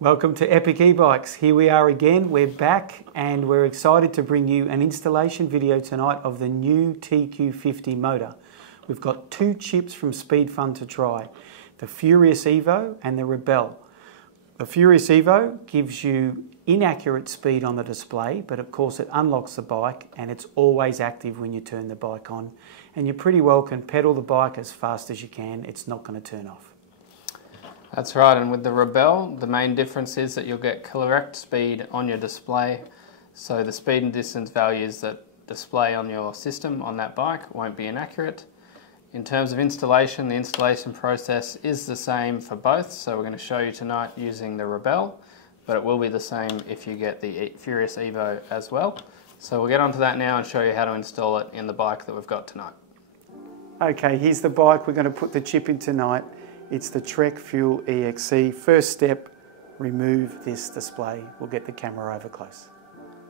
Welcome to Epic E-Bikes. Here we are again, we're back and we're excited to bring you an installation video tonight of the new TQ50 motor. We've got two chips from Speed Fun to try, the Furious Evo and the Rebel. The Furious Evo gives you inaccurate speed on the display, but of course it unlocks the bike and it's always active when you turn the bike on. And you pretty well can pedal the bike as fast as you can, it's not going to turn off. That's right, and with the Rebel, the main difference is that you'll get correct speed on your display. So the speed and distance values that display on your system on that bike won't be inaccurate. In terms of installation, the installation process is the same for both. So we're going to show you tonight using the Rebel, but it will be the same if you get the Furious Evo as well. So we'll get onto that now and show you how to install it in the bike that we've got tonight. Okay, here's the bike we're going to put the chip in tonight. It's the Trek Fuel EXE. First step, remove this display. We'll get the camera over close.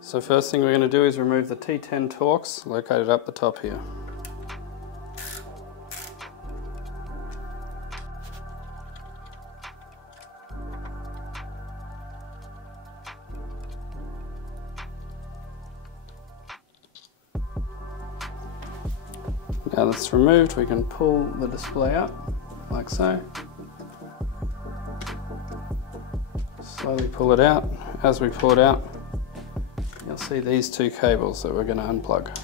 So first thing we're going to do is remove the T10 Torx located up the top here. Now that's removed, we can pull the display up like so. Slowly pull it out. As we pull it out, you'll see these two cables that we're going to unplug.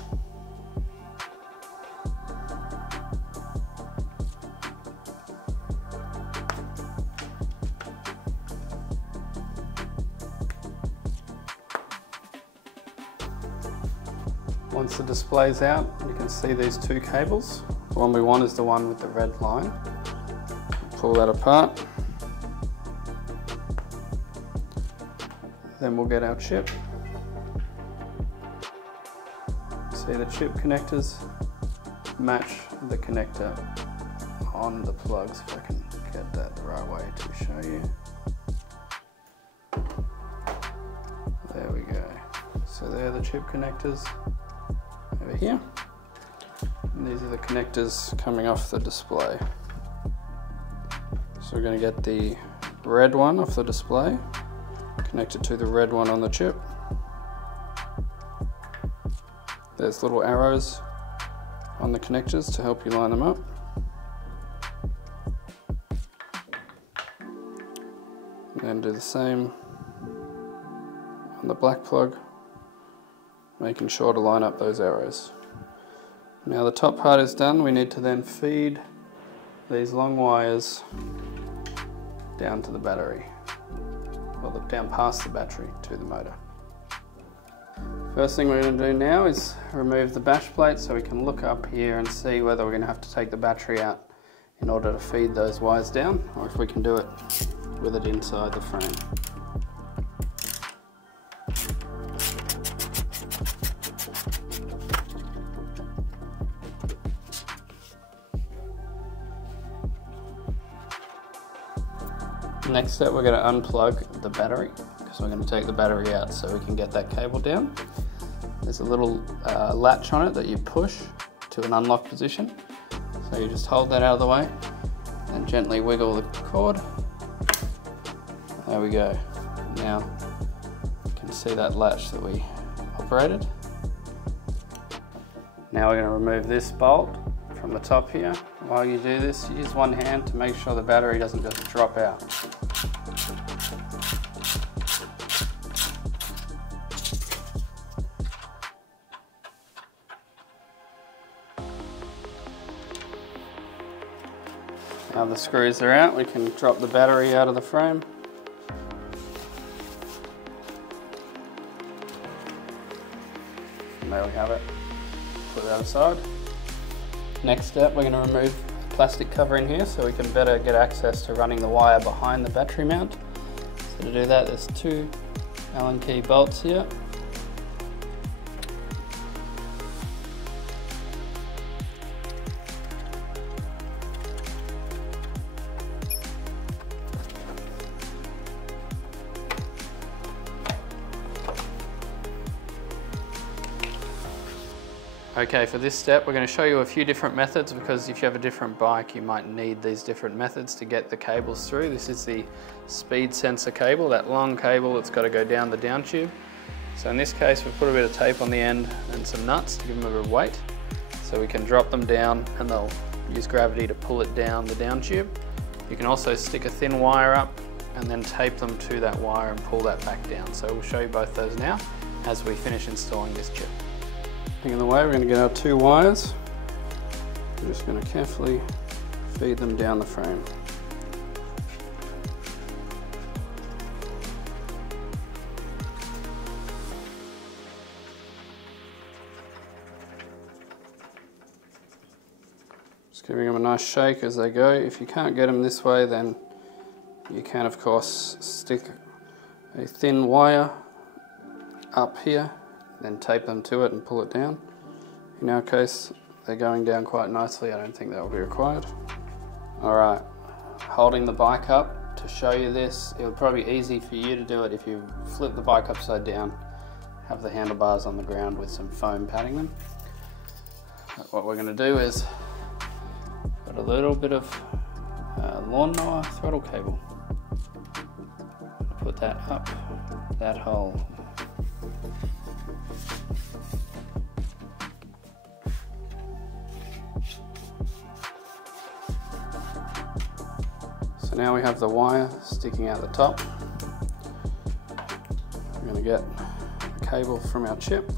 Once the display's out, you can see these two cables. The one we want is the one with the red line. Pull that apart. Then we'll get our chip. See the chip connectors match the connector on the plugs, if I can get that the right way to show you. There we go. So they're the chip connectors over here. And these are the connectors coming off the display. So we're going to get the red one off the display, connect it to the red one on the chip. There's little arrows on the connectors to help you line them up. And then do the same on the black plug, making sure to line up those arrows. Now the top part is done, we need to then feed these long wires down to the battery, or down past the battery to the motor. First thing we're going to do now is remove the bash plate so we can look up here and see whether we're going to have to take the battery out in order to feed those wires down, or if we can do it with it inside the frame. Next step, we're going to unplug the battery, because we're going to take the battery out so we can get that cable down. There's a little latch on it that you push to an unlock position. So you just hold that out of the way and gently wiggle the cord. There we go. Now you can see that latch that we operated. Now we're going to remove this bolt from the top here. While you do this, use one hand to make sure the battery doesn't just drop out. Now the screws are out, we can drop the battery out of the frame. And there we have it. Put that aside. Next step, we're going to remove the plastic cover in here so we can better get access to running the wire behind the battery mount. So to do that, there's two Allen key bolts here. Okay, for this step we're going to show you a few different methods, because if you have a different bike you might need these different methods to get the cables through. This is the speed sensor cable, that long cable that's got to go down the down tube. So in this case we've put a bit of tape on the end and some nuts to give them a bit of weight, so we can drop them down and they'll use gravity to pull it down the down tube. You can also stick a thin wire up and then tape them to that wire and pull that back down. So we'll show you both those now as we finish installing this chip. In the way, we're going to get our 2 wires. We're just going to carefully feed them down the frame. Just giving them a nice shake as they go. If you can't get them this way, then you can of course stick a thin wire up here, then tape them to it and pull it down. In our case, they're going down quite nicely. I don't think that will be required. Alright, holding the bike up to show you this. It would probably be easy for you to do it if you flip the bike upside down, have the handlebars on the ground with some foam padding them. But what we're going to do is put a little bit of lawnmower throttle cable. Put that up that hole. So now we have the wire sticking out the top. We're going to get the cable from our chip.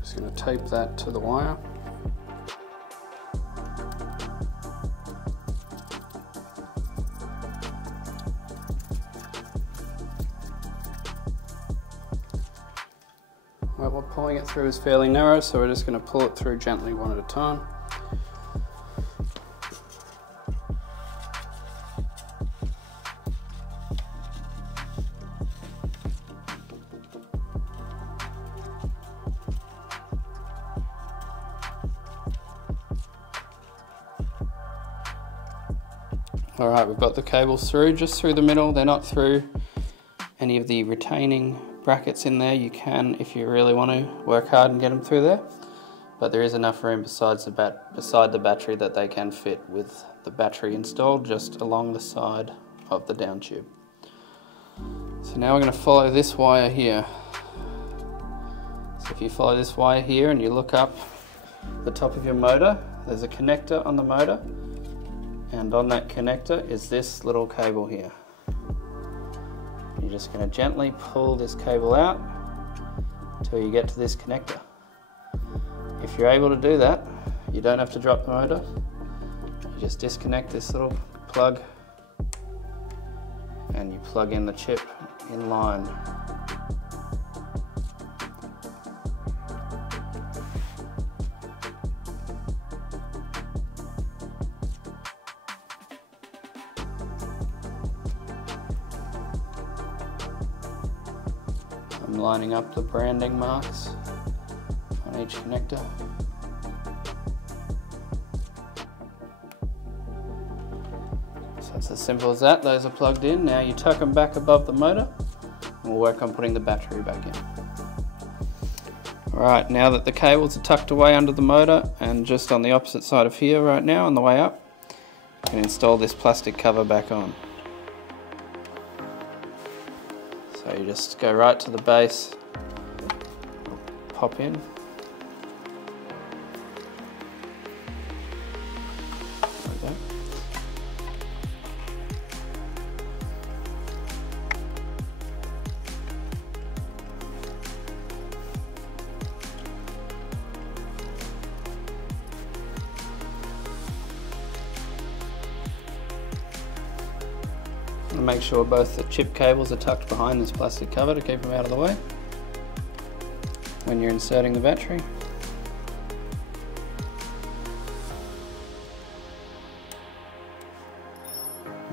Just going to tape that to the wire. What we're pulling it through is fairly narrow, so we're just going to pull it through gently one at a time. Alright, we've got the cables through, just through the middle. They're not through any of the retaining brackets in there. You can, if you really want to, work hard and get them through there. But there is enough room beside the battery that they can fit with the battery installed just along the side of the down tube. So now we're going to follow this wire here. So if you follow this wire here and you look up the top of your motor, there's a connector on the motor. And on that connector is this little cable here. You're just going to gently pull this cable out until you get to this connector. If you're able to do that, you don't have to drop the motor. You just disconnect this little plug and you plug in the chip in line. I'm lining up the branding marks on each connector. So it's as simple as that. Those are plugged in. Now you tuck them back above the motor and we'll work on putting the battery back in. Alright, now that the cables are tucked away under the motor and just on the opposite side of here right now on the way up, you can install this plastic cover back on. So you just go right to the base, pop in. There we go. And make sure both the chip cables are tucked behind this plastic cover to keep them out of the way when you're inserting the battery.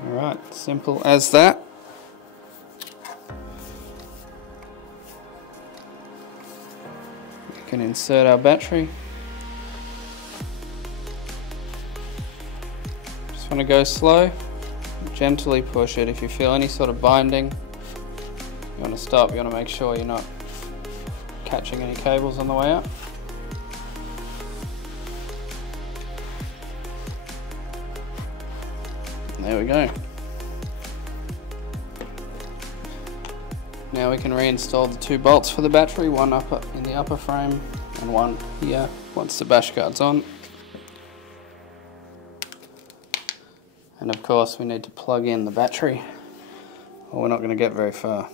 Alright, simple as that. We can insert our battery. Just want to go slow, gently push it. If you feel any sort of binding, you want to stop. You want to make sure you're not catching any cables on the way up. And there we go. Now we can reinstall the 2 bolts for the battery, one up in the upper frame and one here once the bash guard's on. And of course we need to plug in the battery or we're not going to get very far.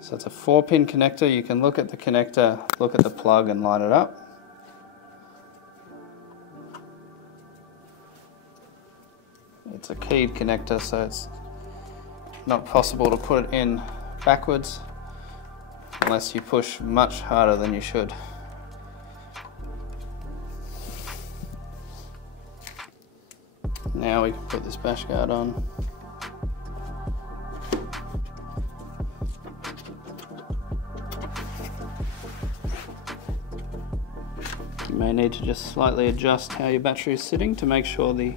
So it's a 4-pin connector. You can look at the connector, look at the plug and line it up. It's a keyed connector, so it's not possible to put it in backwards unless you push much harder than you should. Now we can put this bash guard on. You may need to just slightly adjust how your battery is sitting to make sure the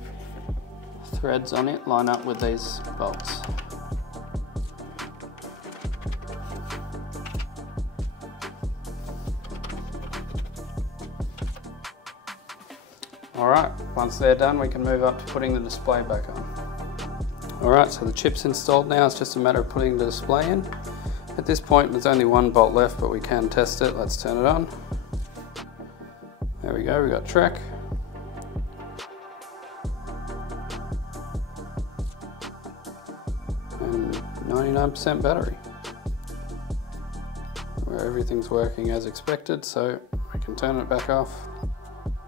threads on it line up with these bolts. Alright, once they're done we can move up to putting the display back on. Alright, so the chip's installed now, it's just a matter of putting the display in. At this point there's only 1 bolt left, but we can test it. Let's turn it on. There we go, we got track. And 99% battery. Where everything's working as expected, so we can turn it back off.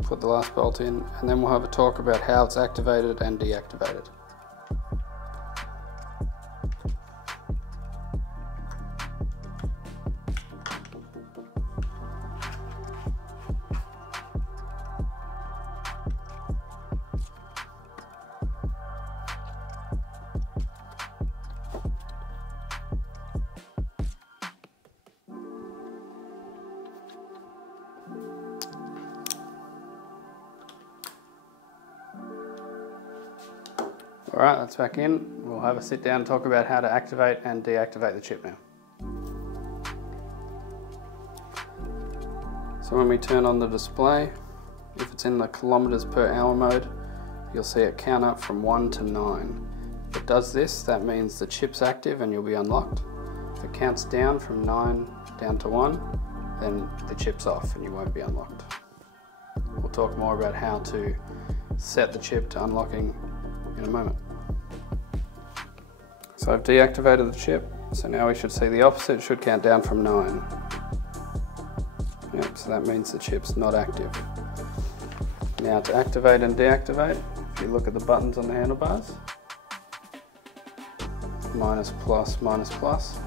Put the last bolt in, and then we'll have a talk about how it's activated and deactivated. Alright, that's back in. We'll have a sit down and talk about how to activate and deactivate the chip now. So when we turn on the display, if it's in the kilometers per hour mode, you'll see it count up from 1 to 9. If it does this, that means the chip's active and you'll be unlocked. If it counts down from 9 down to 1, then the chip's off and you won't be unlocked. We'll talk more about how to set the chip to unlocking in a moment. So I've deactivated the chip, so now we should see the opposite. It should count down from 9. Yep, so that means the chip's not active. Now to activate and deactivate, if you look at the buttons on the handlebars, minus, plus, minus, plus.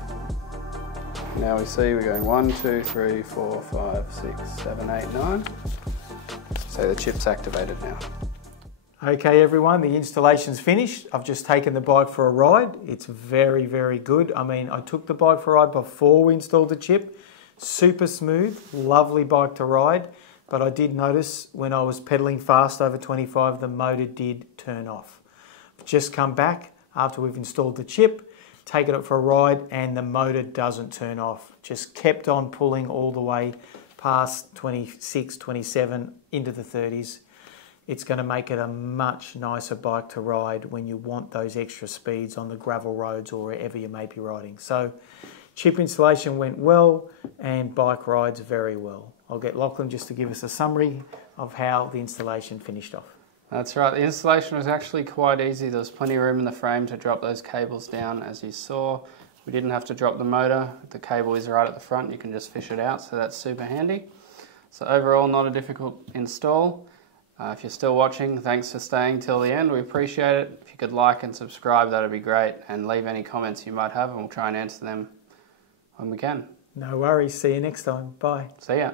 Now we see we're going 1, 2, 3, 4, 5, 6, 7, 8, 9. So the chip's activated now. Okay everyone, the installation's finished. I've just taken the bike for a ride. It's very, very good. I mean, I took the bike for a ride before we installed the chip. Super smooth, lovely bike to ride. But I did notice when I was pedaling fast over 25, the motor did turn off. I've just come back after we've installed the chip, taken it for a ride, and the motor doesn't turn off. Just kept on pulling all the way past 26, 27, into the 30s. It's going to make it a much nicer bike to ride when you want those extra speeds on the gravel roads or wherever you may be riding. So chip installation went well and bike rides very well. I'll get Lachlan just to give us a summary of how the installation finished off. That's right, the installation was actually quite easy. There was plenty of room in the frame to drop those cables down, as you saw. We didn't have to drop the motor. The cable is right at the front. You can just fish it out, so that's super handy. So overall, not a difficult install. If you're still watching, thanks for staying till the end. We appreciate it. If you could like and subscribe, that'd be great. And leave any comments you might have and we'll try and answer them when we can. No worries. See you next time. Bye. See ya.